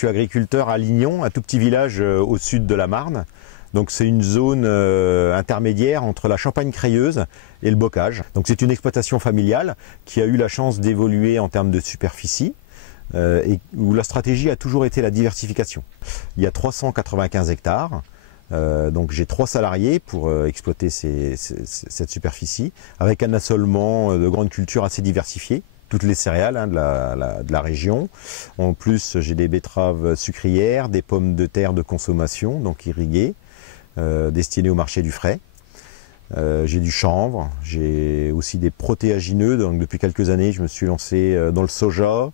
suis agriculteur à Lignon, un tout petit village au sud de la Marne. Donc c'est une zone intermédiaire entre la Champagne-Crayeuse et le bocage. Donc c'est une exploitation familiale qui a eu la chance d'évoluer en termes de superficie et où la stratégie a toujours été la diversification. Il y a 395 hectares. Donc j'ai 3 salariés pour exploiter cette superficie avec un assolement de grandes cultures assez diversifiées. Toutes les céréales de la région. En plus, j'ai des betteraves sucrières, des pommes de terre de consommation, donc irriguées, destinées au marché du frais. J'ai du chanvre, j'ai aussi des protéagineux. Donc depuis quelques années, je me suis lancé dans le soja.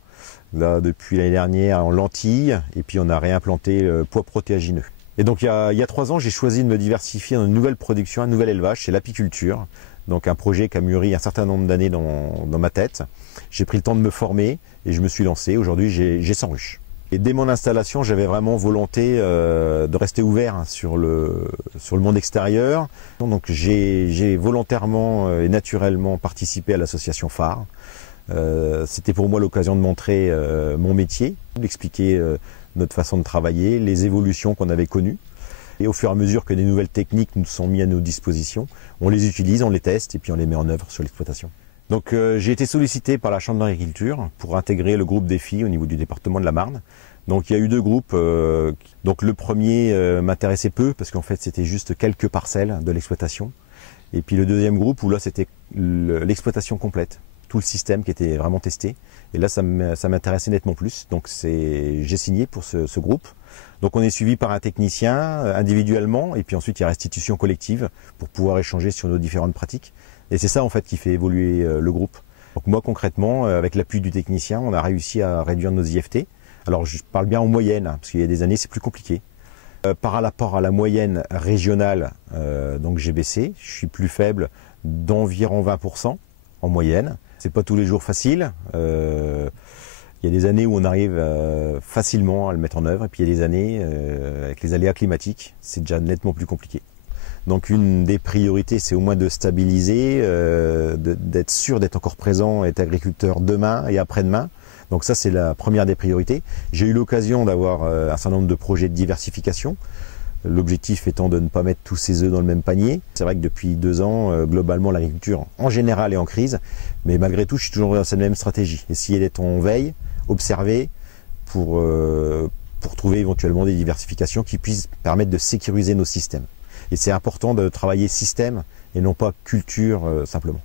Là, depuis l'année dernière, en lentilles. Et puis on a réimplanté le pois protéagineux. Et donc il y a 3 ans, j'ai choisi de me diversifier dans une nouvelle production, un nouvel élevage, c'est l'apiculture. Donc un projet qui a mûri un certain nombre d'années dans ma tête. J'ai pris le temps de me former et je me suis lancé. Aujourd'hui, j'ai 100 ruches. Et dès mon installation, j'avais vraiment volonté de rester ouvert sur le monde extérieur. Donc j'ai volontairement et naturellement participé à l'association phare. C'était pour moi l'occasion de montrer mon métier, d'expliquer notre façon de travailler, les évolutions qu'on avait connues. Et au fur et à mesure que des nouvelles techniques nous sont mises à nos dispositions, on les utilise, on les teste et puis on les met en œuvre sur l'exploitation. Donc j'ai été sollicité par la Chambre d'agriculture pour intégrer le groupe Défi au niveau du département de la Marne. Donc il y a eu 2 groupes. Donc le premier m'intéressait peu parce qu'en fait c'était juste quelques parcelles de l'exploitation. Et puis le deuxième groupe où là c'était l'exploitation complète, tout le système qui était vraiment testé. Et là ça m'intéressait nettement plus. Donc j'ai signé pour ce groupe. Donc on est suivi par un technicien individuellement et puis ensuite il y a restitution collective pour pouvoir échanger sur nos différentes pratiques. Et c'est ça en fait qui fait évoluer le groupe. Donc moi concrètement, avec l'appui du technicien, on a réussi à réduire nos IFT. Alors je parle bien en moyenne, parce qu'il y a des années c'est plus compliqué. Par rapport à la moyenne régionale, donc j'ai baissé, je suis plus faible d'environ 20% en moyenne. C'est pas tous les jours facile. Il y a des années où on arrive facilement à le mettre en œuvre, et puis il y a des années, avec les aléas climatiques, c'est déjà nettement plus compliqué. Donc une des priorités, c'est au moins de stabiliser, d'être sûr d'être encore présent, être agriculteur demain et après-demain. Donc ça, c'est la première des priorités. J'ai eu l'occasion d'avoir un certain nombre de projets de diversification. L'objectif étant de ne pas mettre tous ses œufs dans le même panier. C'est vrai que depuis 2 ans, globalement, l'agriculture en général est en crise. Mais malgré tout, je suis toujours dans cette même stratégie. Essayer d'être en veille, observer pour trouver éventuellement des diversifications qui puissent permettre de sécuriser nos systèmes. Et c'est important de travailler système et non pas culture simplement.